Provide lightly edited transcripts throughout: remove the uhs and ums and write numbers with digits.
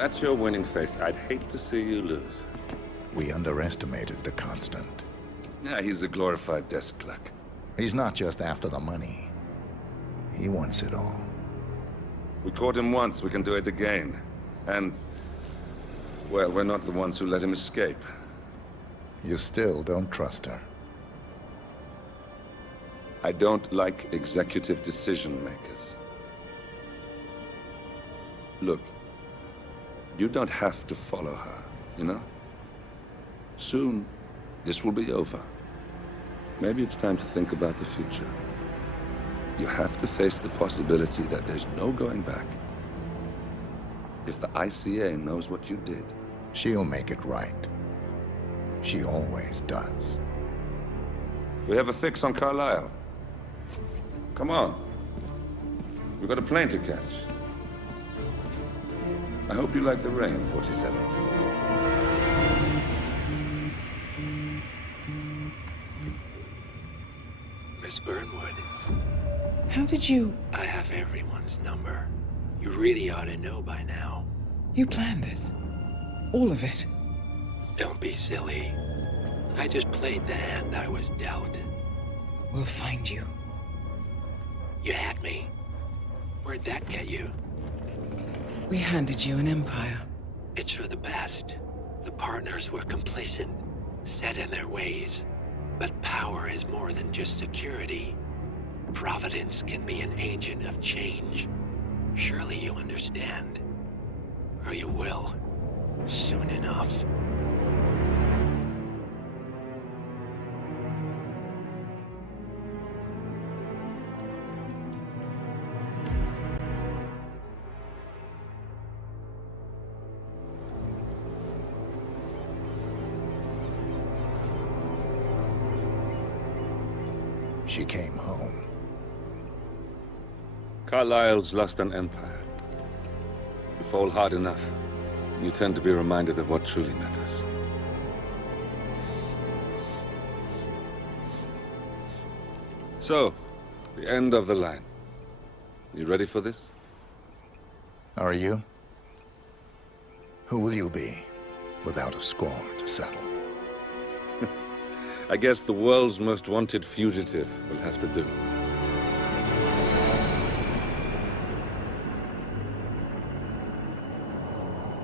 that's your winning face, I'd hate to see you lose. We underestimated the Constant. Yeah, he's a glorified desk clerk. He's not just after the money. He wants it all. We caught him once, we can do it again. And, well, we're not the ones who let him escape. You still don't trust her. I don't like executive decision makers. Look, you don't have to follow her, you know? Soon, this will be over. Maybe it's time to think about the future. You have to face the possibility that there's no going back. If the ICA knows what you did... She'll make it right. She always does. We have a fix on Carlisle. Come on. We've got a plane to catch. I hope you like the rain, 47. Miss Burnwood. How did you... I have everyone's number. You really ought to know by now. You planned this? All of it? Don't be silly. I just played the hand I was dealt. We'll find you. You had me. Where'd that get you? We handed you an empire. It's for the best. The partners were complacent, set in their ways. But power is more than just security. Providence can be an agent of change. Surely you understand. Or you will. Soon enough. She came home. Carlisle's lost an empire. You fall hard enough, you tend to be reminded of what truly matters. So, the end of the line. You ready for this? Are you? Who will you be, without a score to settle? I guess the world's most wanted fugitive will have to do.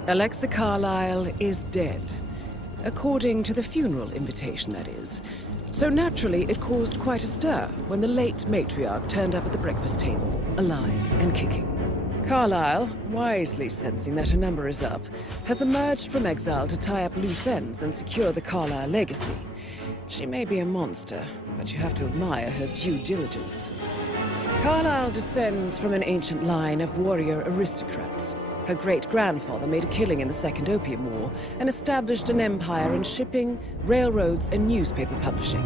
Alexa Carlisle is dead. According to the funeral invitation, that is. So naturally, it caused quite a stir when the late matriarch turned up at the breakfast table, alive and kicking. Carlisle, wisely sensing that her number is up, has emerged from exile to tie up loose ends and secure the Carlisle legacy. She may be a monster, but you have to admire her due diligence. Carlisle descends from an ancient line of warrior aristocrats. Her great-grandfather made a killing in the Second Opium War and established an empire in shipping, railroads, and newspaper publishing.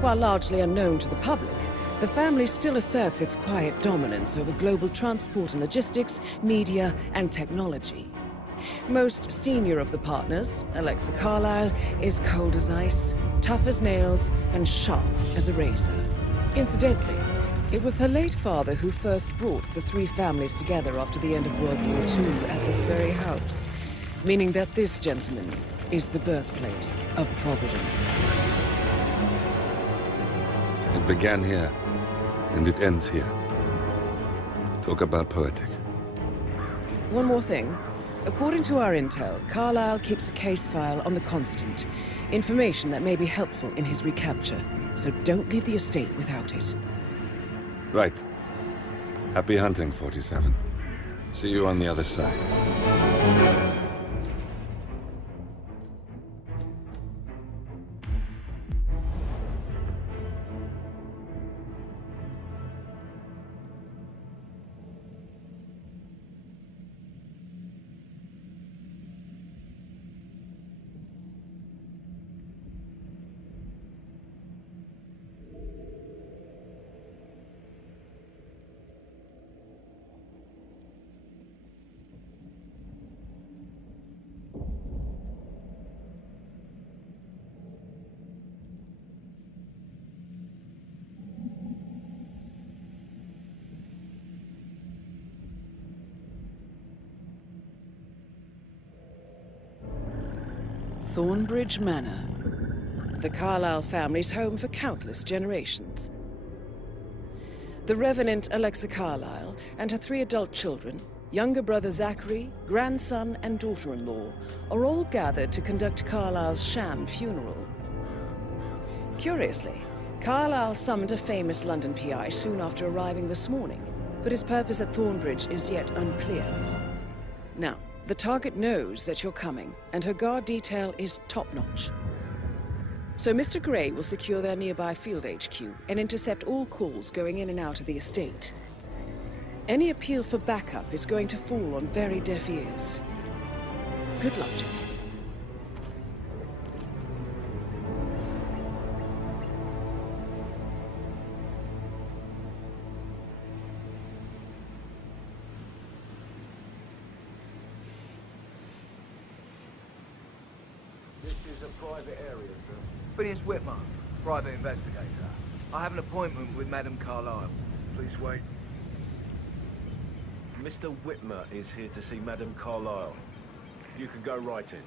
While largely unknown to the public, the family still asserts its quiet dominance over global transport and logistics, media, and technology. Most senior of the partners, Alexa Carlisle, is cold as ice, tough as nails, and sharp as a razor. Incidentally, it was her late father who first brought the three families together after the end of World War II at this very house, meaning that this gentleman is the birthplace of Providence. It began here, and it ends here. Talk about poetic. One more thing. According to our intel, Carlisle keeps a case file on the Constant. Information that may be helpful in his recapture, so don't leave the estate without it. Right. Happy hunting, 47. See you on the other side. Thornbridge Manor. The Carlyle family's home for countless generations. The Revenant Alexa Carlyle and her 3 adult children, younger brother Zachary, grandson and daughter-in-law, are all gathered to conduct Carlyle's sham funeral. Curiously, Carlyle summoned a famous London PI soon after arriving this morning, but his purpose at Thornbridge is yet unclear. Now, the target knows that you're coming, and her guard detail is top-notch. So Mr. Gray will secure their nearby field HQ and intercept all calls going in and out of the estate. Any appeal for backup is going to fall on very deaf ears. Good luck, gentlemen. This is a private area, sir. Phineas Whitmer, private investigator. I have an appointment with Madame Carlyle. Please wait. Mr. Whitmer is here to see Madame Carlyle. You can go right in.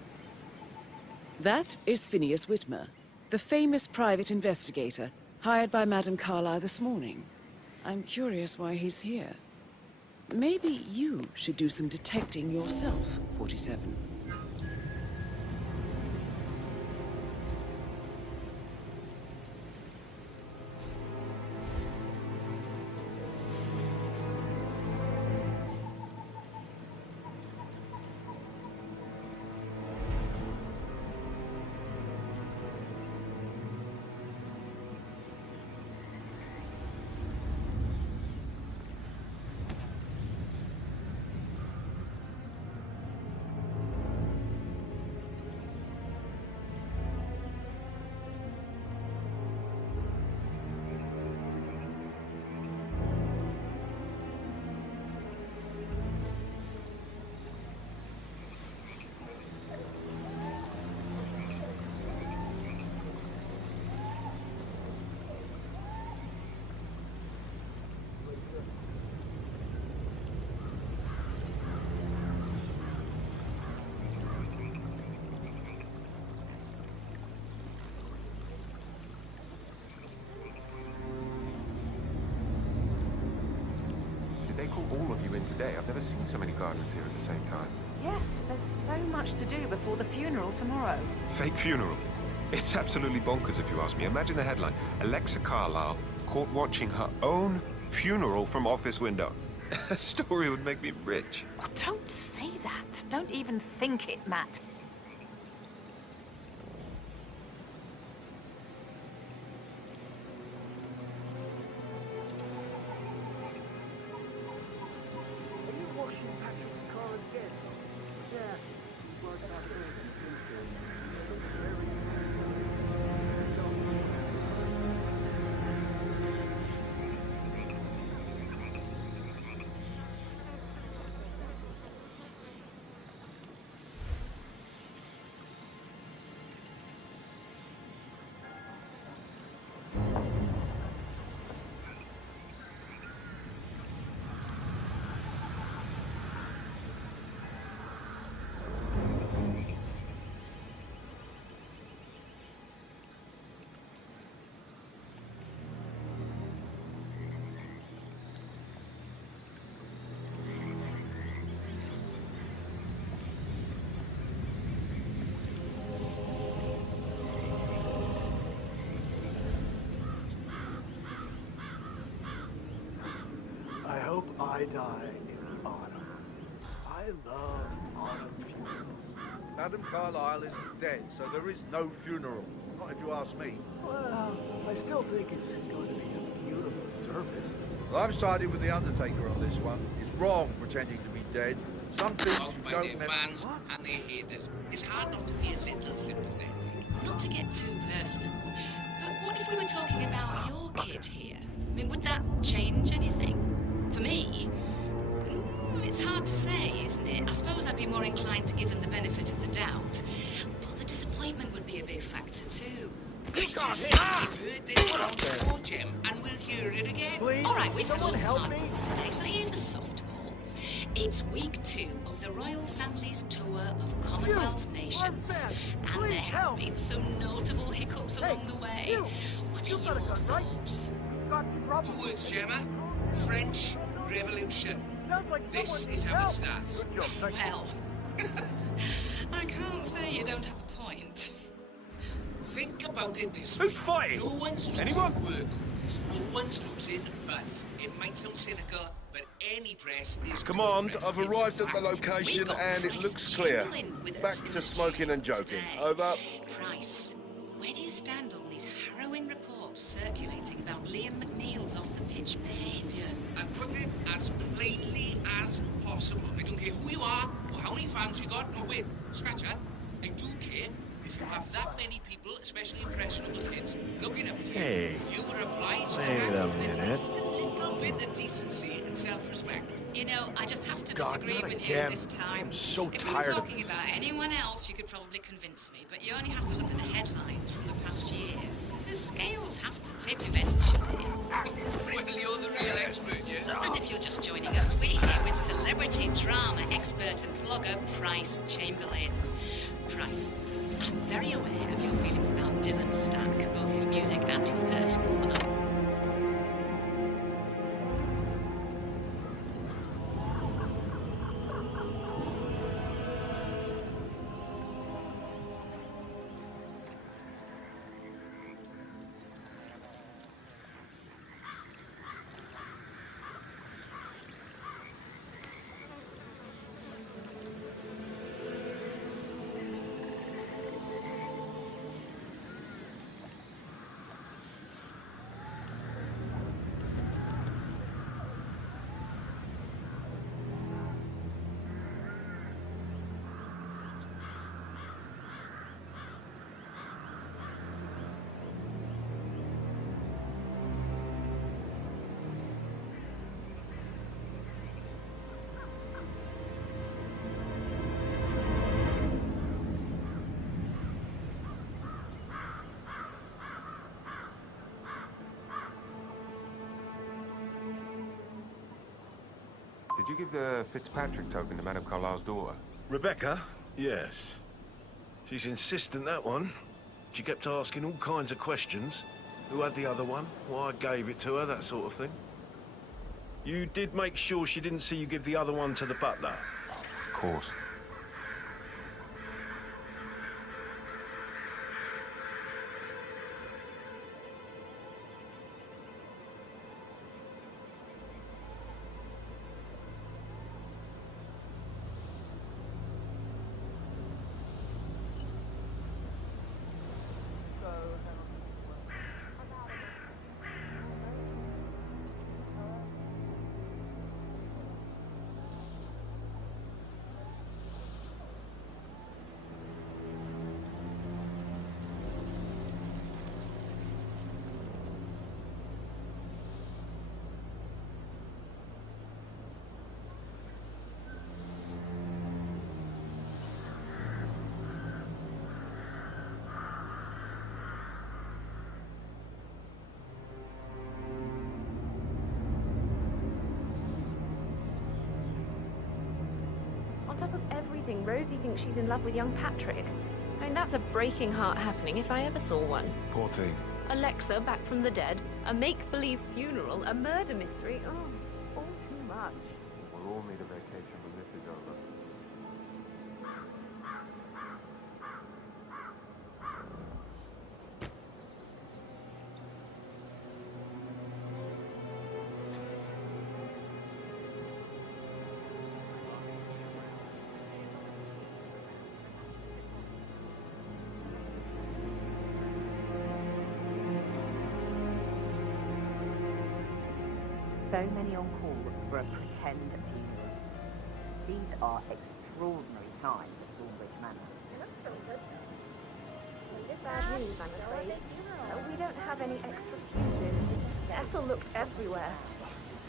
That is Phineas Whitmer, the famous private investigator hired by Madame Carlyle this morning. I'm curious why he's here. Maybe you should do some detecting yourself, 47. They call all of you in today. I've never seen so many gardeners here at the same time. Yes, there's so much to do before the funeral tomorrow. Fake funeral? It's absolutely bonkers if you ask me. Imagine the headline. Alexa Carlyle caught watching her own funeral from office window. A story would make me rich. Oh, don't say that. Don't even think it, Matt. I hope I die in the autumn. I love autumn funerals. Madame Carlyle isn't dead, so there is no funeral. Not if you ask me. Well, I still think it's going to be a beautiful service. Well, I'm siding with the Undertaker on this one. It's wrong pretending to be dead. Some things Loved you by don't their fans and their haters. It's hard not to be a little sympathetic. Not to get too personal, but what if we were talking about your kid here? I mean, would that change anything? For me? It's hard to say, isn't it? I suppose I'd be more inclined to give them the benefit of the doubt. But the disappointment would be a big factor, too. We've heard this song before, Jim, and we'll hear it again. Please, All right, we've got a someone lot of help hard me. ones today, so here's a softball. It's week 2 of the royal family's tour of Commonwealth nations, and there have been some notable hiccups along the way. What are your thoughts? 2 words, Gemma. French Revolution. This is how it starts. Well, I can't say you don't have a point. Think about it this way. Who's fighting? No one's losing Anyone? work over this. No one's losing buzz. It might sound cynical, but any press is good Command, press. I've It's a arrived at the fact. location We've got and it Price looks clear. Chamberlain with us Back in to the smoking and studio joking. today. Over. Price, where do you stand on these harrowing reports circulating about Liam McNeil's off-the-pitch behaviour? I'll put it as plainly as possible. I don't care who you are or how many fans you got. Oh wait, scratch that. I do care if you have that many people, especially impressionable kids, looking up to you. Hey, You were obliged to wait act a with at minute. least a little bit of decency and self-respect. You know, I just have to God, disagree not with you again. this time. I'm so If we were tired of talking about anyone else, you could probably convince me, but you only have to look at the headlines from the past year. The scales have to tip eventually. Well, you're the real expert, yeah? And if you're just joining us, we're here with celebrity drama expert and vlogger Price Chamberlain. Price, I'm very aware of your feelings about Dylan Stack, both his music and his personal life. Did you give the Fitzpatrick token to Madame Carlisle's daughter? Rebecca? Yes. She's insistent, that one. She kept asking all kinds of questions. Who had the other one? Why I gave it to her, that sort of thing. You did make sure she didn't see you give the other one to the butler? Of course. On top of everything, Rosie thinks she's in love with young Patrick. I mean, that's a breaking heart happening if I ever saw one. Poor thing. Alexa back from the dead, a make-believe funeral, a murder mystery. Oh, all too much. We'll all need a vacation when this is over. So many on call for a pretend funeral. These are extraordinary times at Thornbridge Manor. Bad news, I'm afraid. We don't have any extra fuses. Ethel looked everywhere.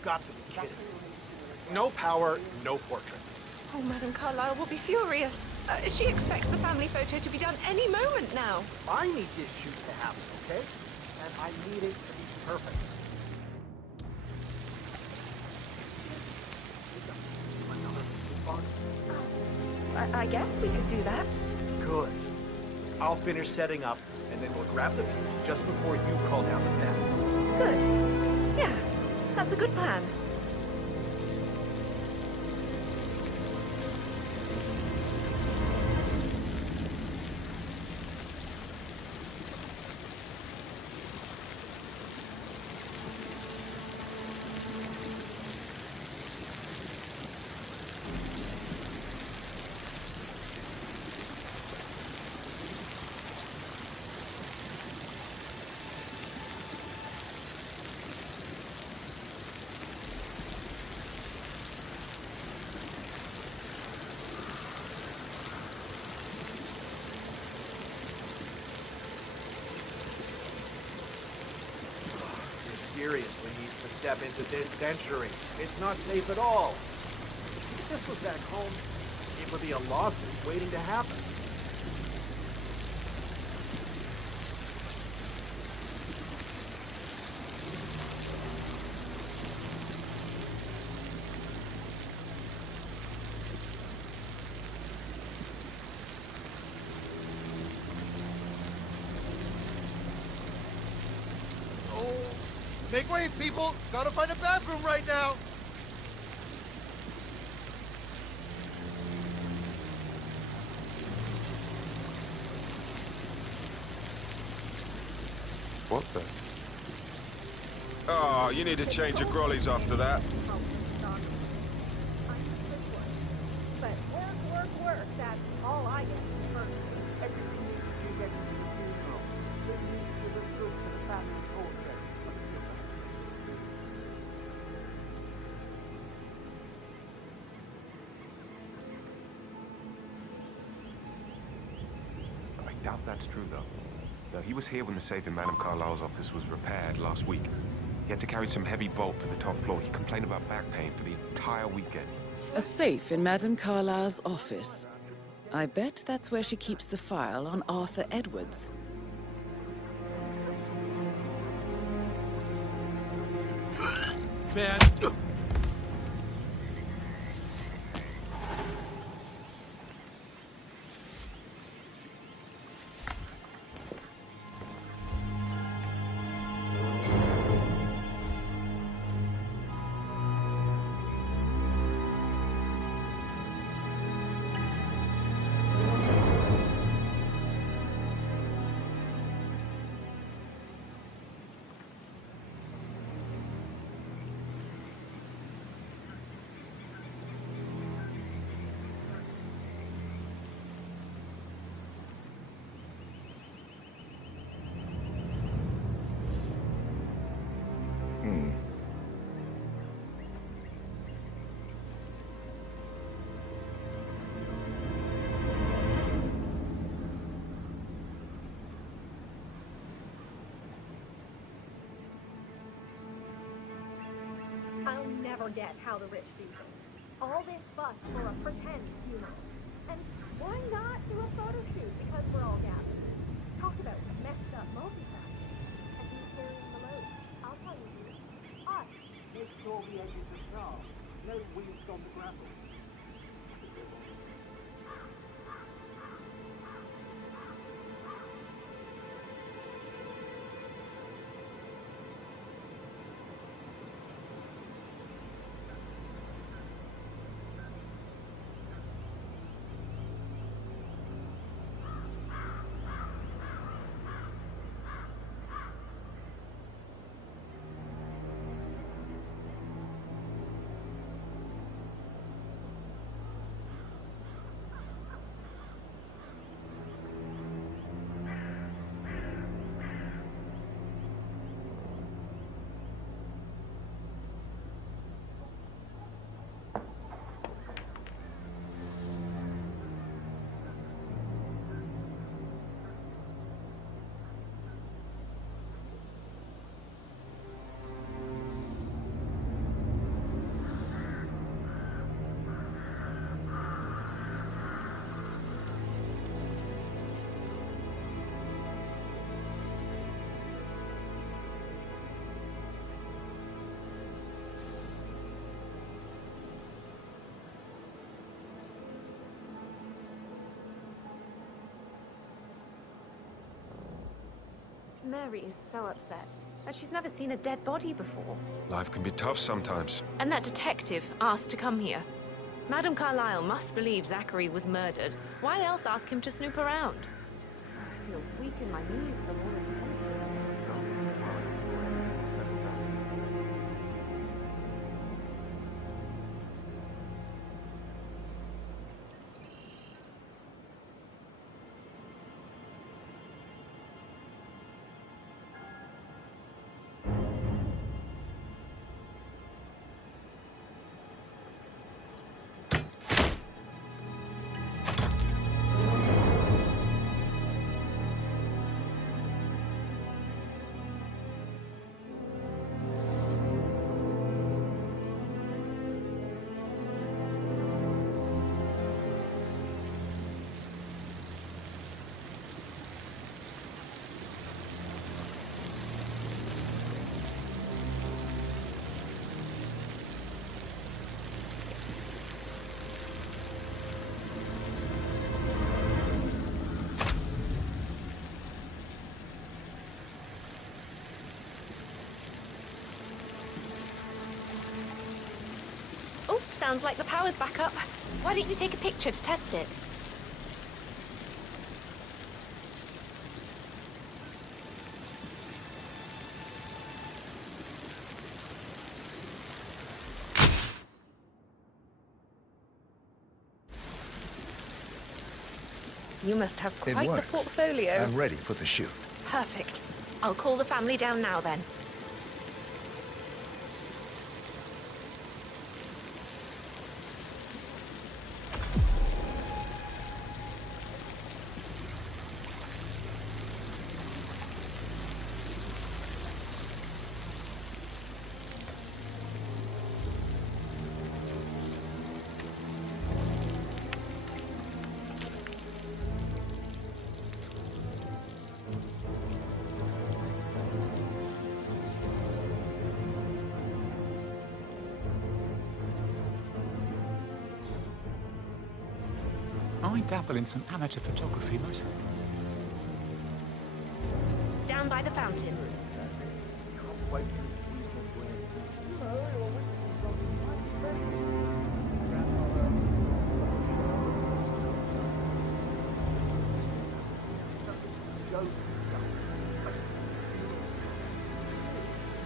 Got to be kidding. No power, no portrait. Oh, Madame Carlisle will be furious. She expects the family photo to be done any moment now. I need this shoot to happen, okay? And I need it to be perfect. Another I guess we could do that. Good. I'll finish setting up, and then we'll grab the fuse just before you call down the pen. Good. Yeah, that's a good plan. Seriously needs to step into this century. It's not safe at all. If this was back home, it would be a lawsuit waiting to happen. Make way, people! Gotta find a bathroom right now! What the? Oh, you need to change your grollies after that. But work, that's all I get first. Everything needs to get into the funeral. This needs to look good for the family portrait. I doubt that's true, though. No, he was here when the safe in Madame Carlisle's office was repaired last week. He had to carry some heavy bolt to the top floor. He complained about back pain for the entire weekend. A safe in Madame Carlisle's office. I bet that's where she keeps the file on Arthur Edwards. Man! I'll never get how the rich do this. All this fuss for a pretend funeral. And why not do a photo shoot because we're all gathered? Talk about messed up multitasking. And who's carrying the load? I'll tell you who. Us. Make sure the edges are sharp. No wheels on the gravel. Mary is so upset. She's never seen a dead body before. Life can be tough sometimes. And that detective asked to come here. Madame Carlyle must believe Zachary was murdered. Why else ask him to snoop around? I feel weak in my knees from all this. Oh, sounds like the power's back up. Why don't you take a picture to test it? You must have It quite the works. portfolio. I'm ready for the shoot. Perfect. I'll call the family down now then. I dabble in some amateur photography myself. Down by the fountain.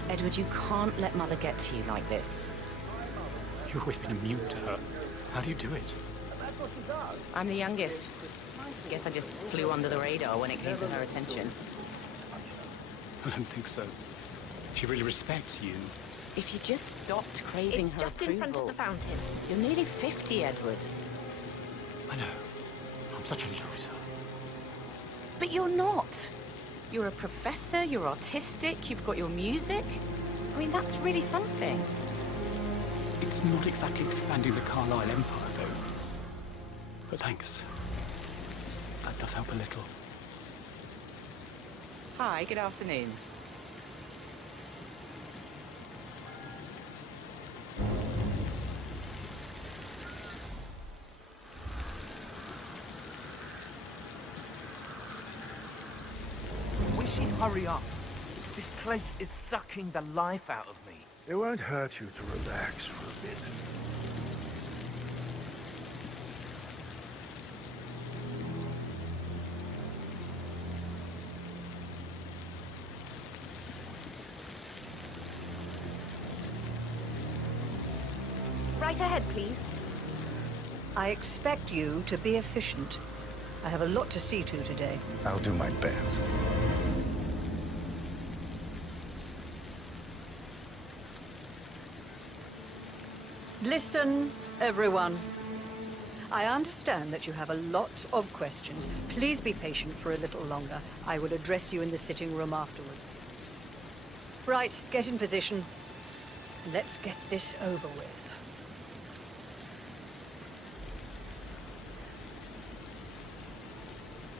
Edward, you can't let Mother get to you like this. You've always been immune to her. How do you do it? I'm the youngest. Guess I just flew under the radar when it came to her attention. I don't think so. She really respects you. If you just stopped craving It's her just approval. in front of the fountain. You're nearly 50, Edward. I know. I'm such a loser. But you're not. You're a professor, you're artistic, you've got your music. I mean, that's really something. It's not exactly expanding the Carlisle Empire, though. But thanks. That does help a little. Hi, good afternoon. Wish he'd hurry up. This place is sucking the life out of me. It won't hurt you to relax for a bit. Right ahead, please. I expect you to be efficient. I have a lot to see to today. I'll do my best. Listen, everyone. I understand that you have a lot of questions. Please be patient for a little longer. I will address you in the sitting room afterwards. Right, get in position. Let's get this over with.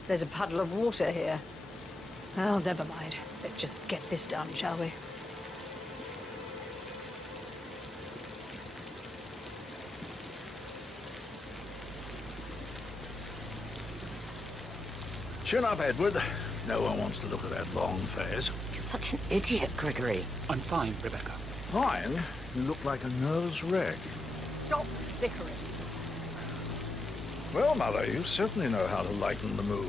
There's a puddle of water here. Oh, never mind. Let's just get this done, shall we? Chin up, Edward. No one wants to look at that long face. You're such an idiot, Gregory. I'm fine, Rebecca. Fine? You look like a nervous wreck. Stop bickering. Well, Mother, you certainly know how to lighten the mood.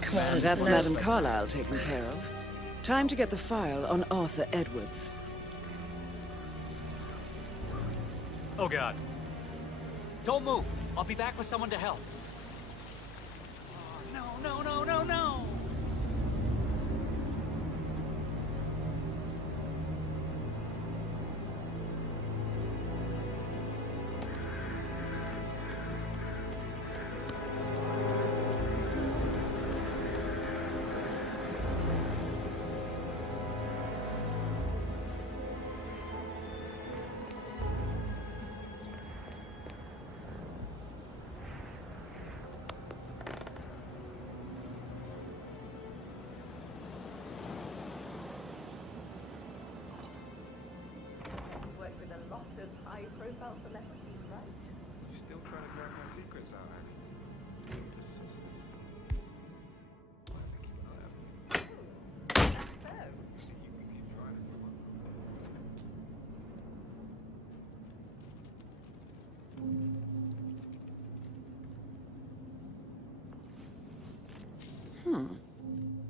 Come on, that's Madame Carlyle taken care of. Time to get the file on Arthur Edwards. Oh, God. Don't move. I'll be back with someone to help. Oh, no, no, no, no, no! High-profile celebrities, right? You still trying to grab my secrets out, Annie?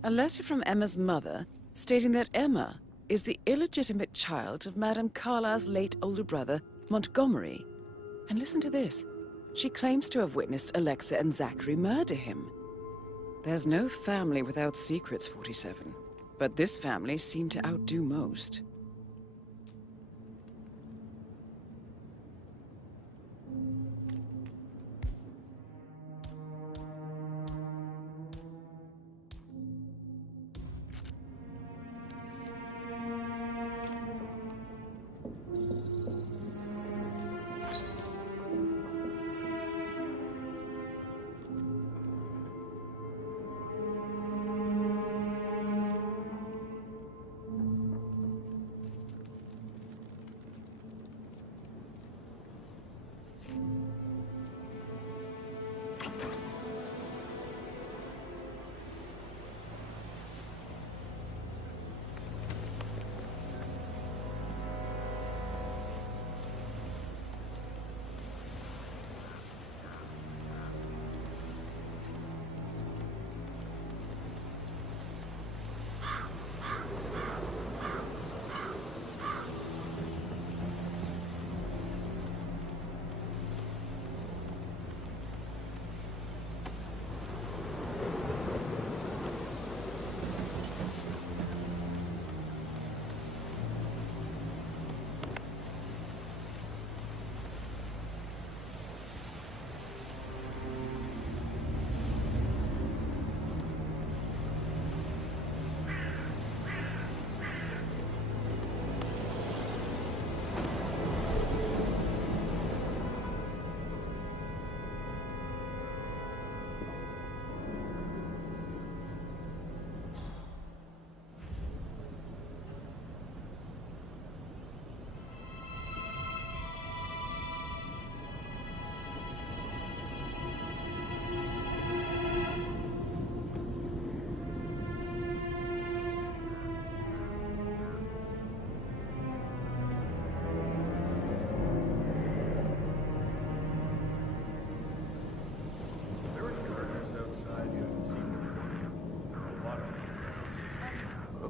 A letter from Emma's mother stating that Emma is the illegitimate child of Madame Carlyle's late older brother, Montgomery. And listen to this. She claims to have witnessed Alexa and Zachary murder him. There's no family without secrets, 47. But this family seemed to outdo most.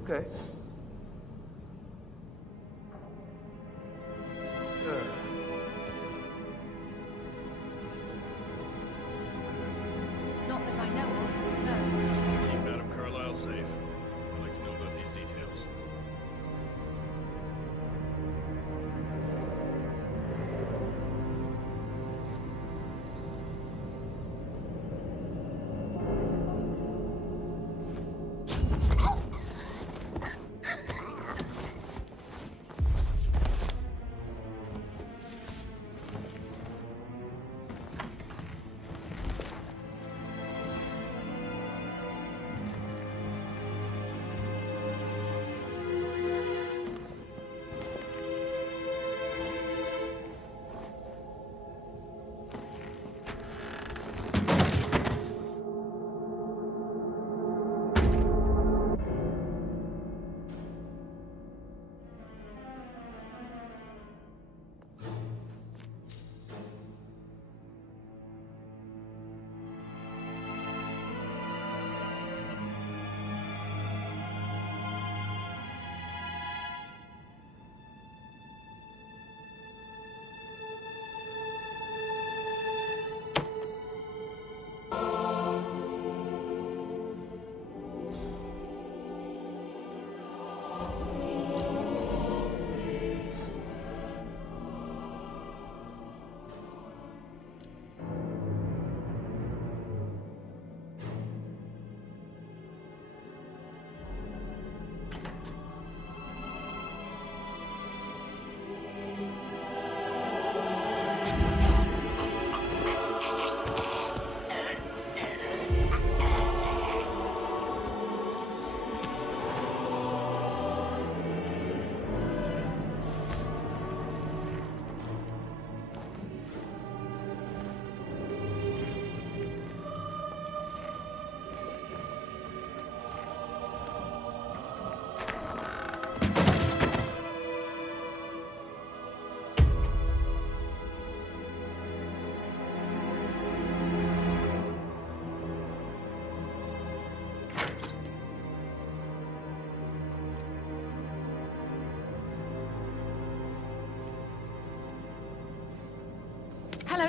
Okay. Good. Not that I know of, no. Just want to keep Madame Carlyle safe. I'd like to know about these details.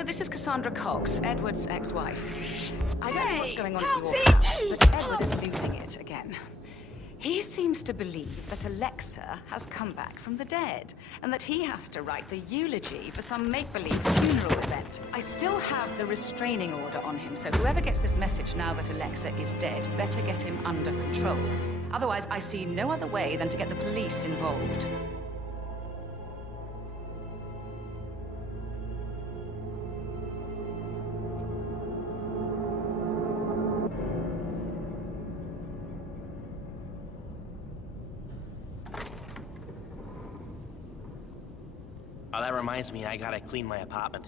this is Cassandra Cox, Edward's ex-wife. I don't know what's going on at your help house, me! but Edward is losing it again. He seems to believe that Alexa has come back from the dead, and that he has to write the eulogy for some make-believe funeral event. I still have the restraining order on him, so whoever gets this message now that Alexa is dead better get him under control. Otherwise, I see no other way than to get the police involved. Oh, that reminds me, I gotta clean my apartment.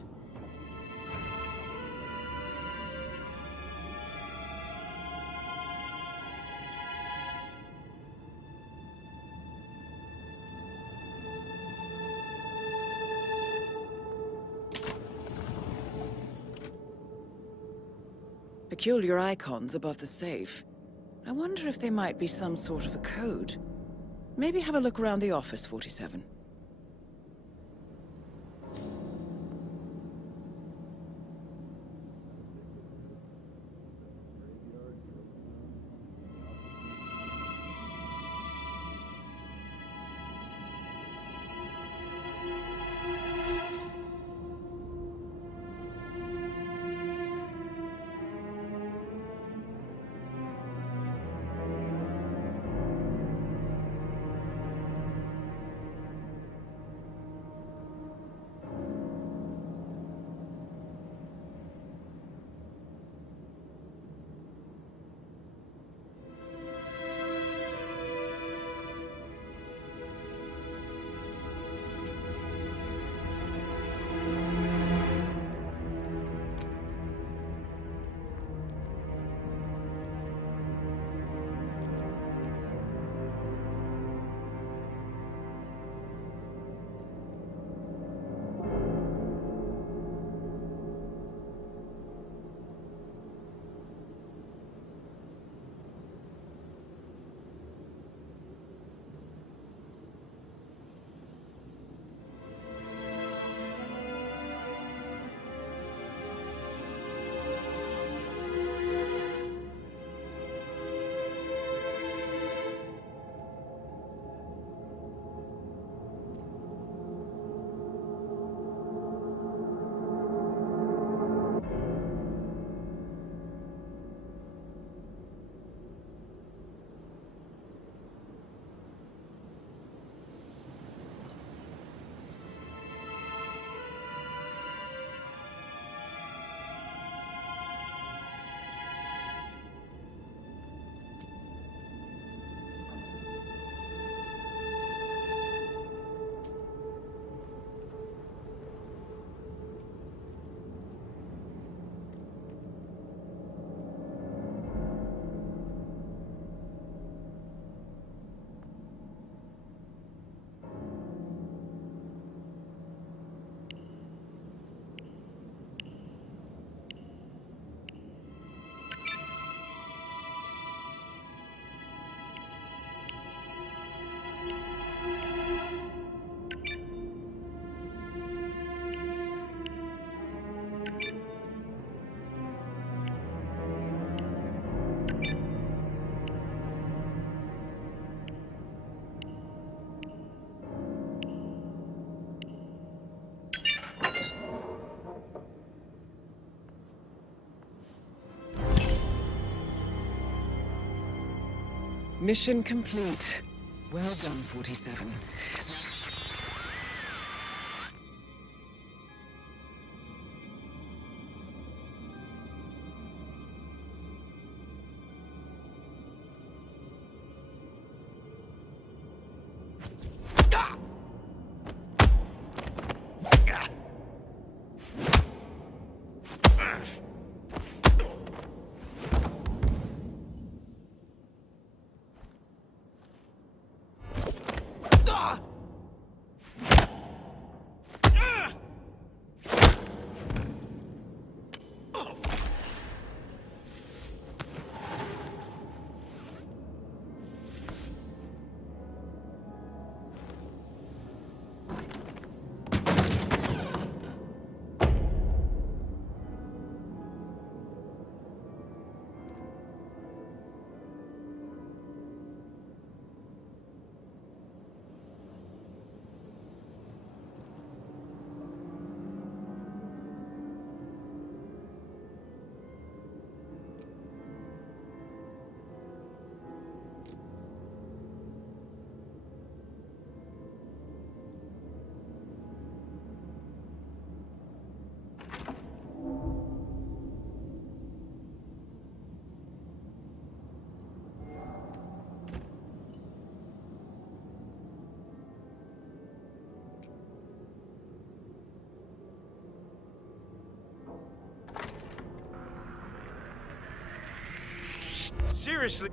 Peculiar icons above the safe. I wonder if they might be some sort of a code. Maybe have a look around the office, 47. Mission complete. Well done, 47. seriously...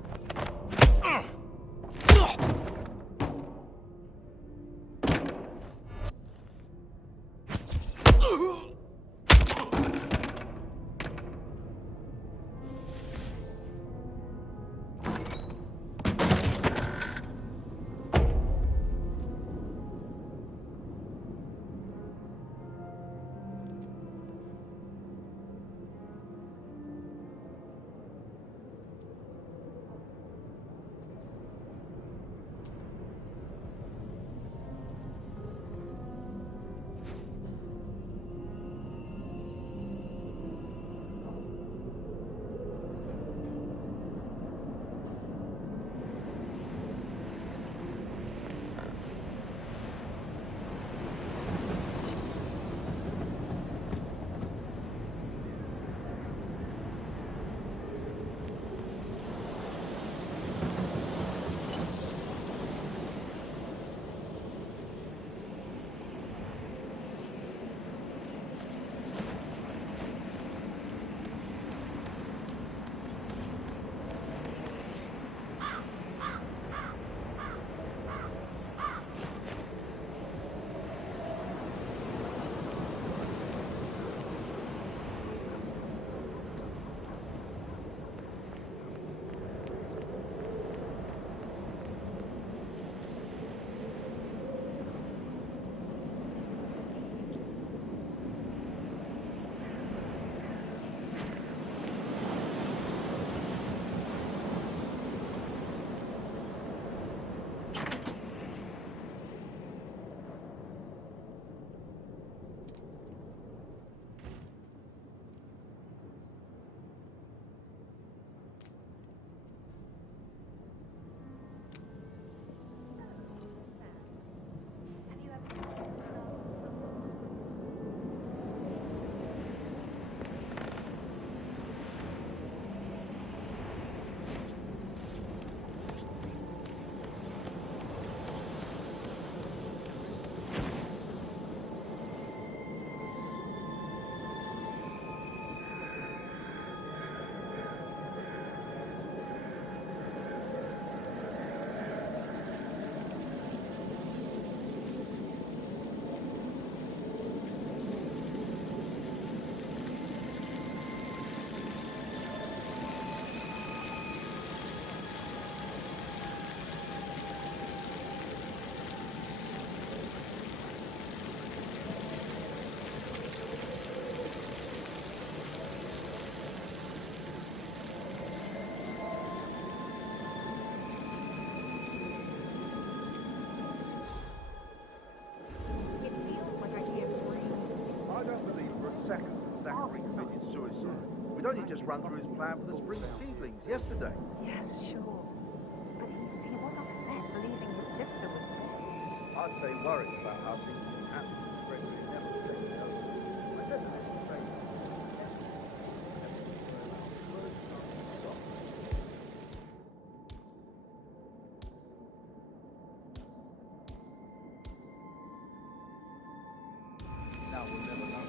We'd only just run through his plan for the spring seedlings yesterday. Yes, sure. But he was upset believing his sister was dead. I'd say worried about how things can happen. Gregory never said no. I don't know. Now we'll never know.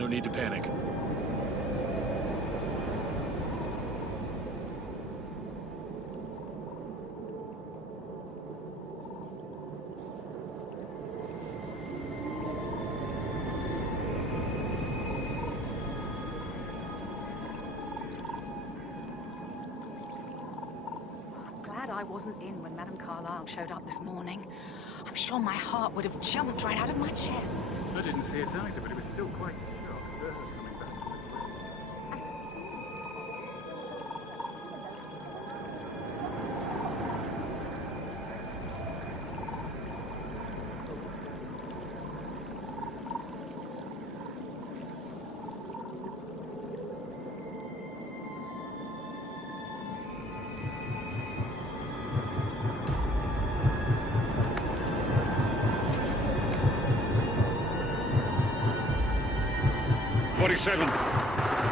No need to panic. Glad I wasn't in when Madame Carlyle showed up this morning. I'm sure my heart would have jumped right out of my chest. I didn't see it either, but it was still quite shocked. Coming back to this way.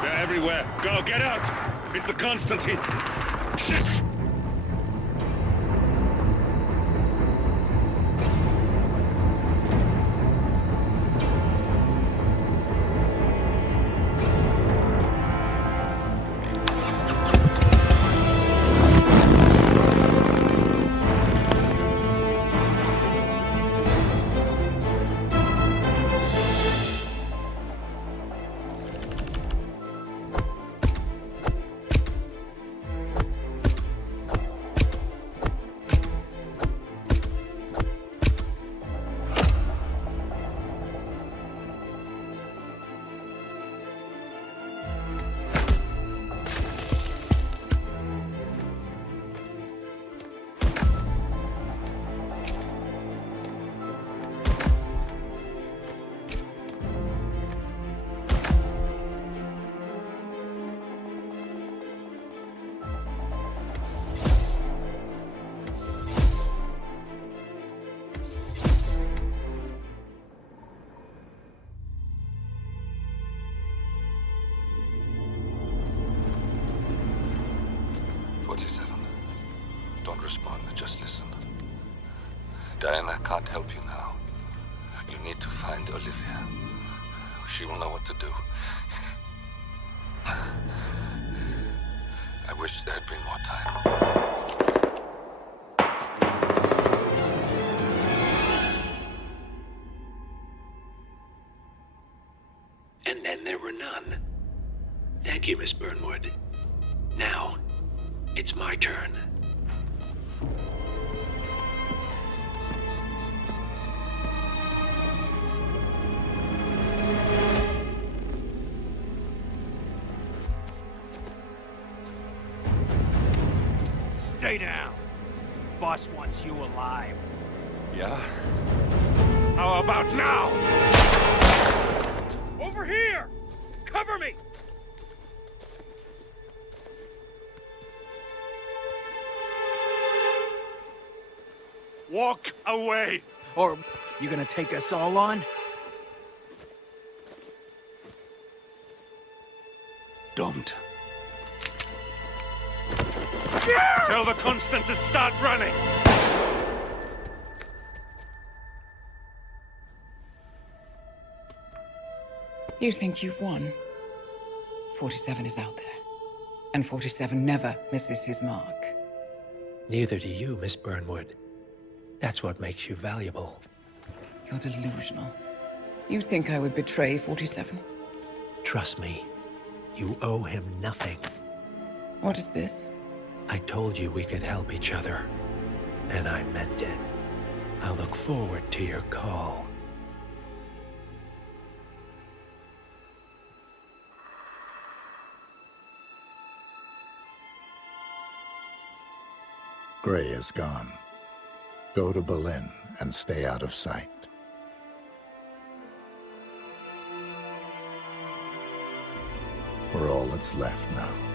They're everywhere. Go, get out! It's the Constantine. Shit! Don't respond, just listen. Diana can't help you now. You need to find Olivia. She will know what to do. I wish there had been more time. And then there were none. Thank you, Miss Burnwood. Now, it's my turn. Stay down. Boss wants you alive. Yeah? How about now? Over here! Cover me! Walk away! Or you gonna take us all on? Don't. Tell the Constant to start running! You think you've won? 47 is out there. And 47 never misses his mark. Neither do you, Miss Burnwood. That's what makes you valuable. You're delusional. You think I would betray 47? Trust me, you owe him nothing. What is this? I told you we could help each other, and I meant it. I'll look forward to your call. Gray is gone. Go to Berlin and stay out of sight. We're all that's left now.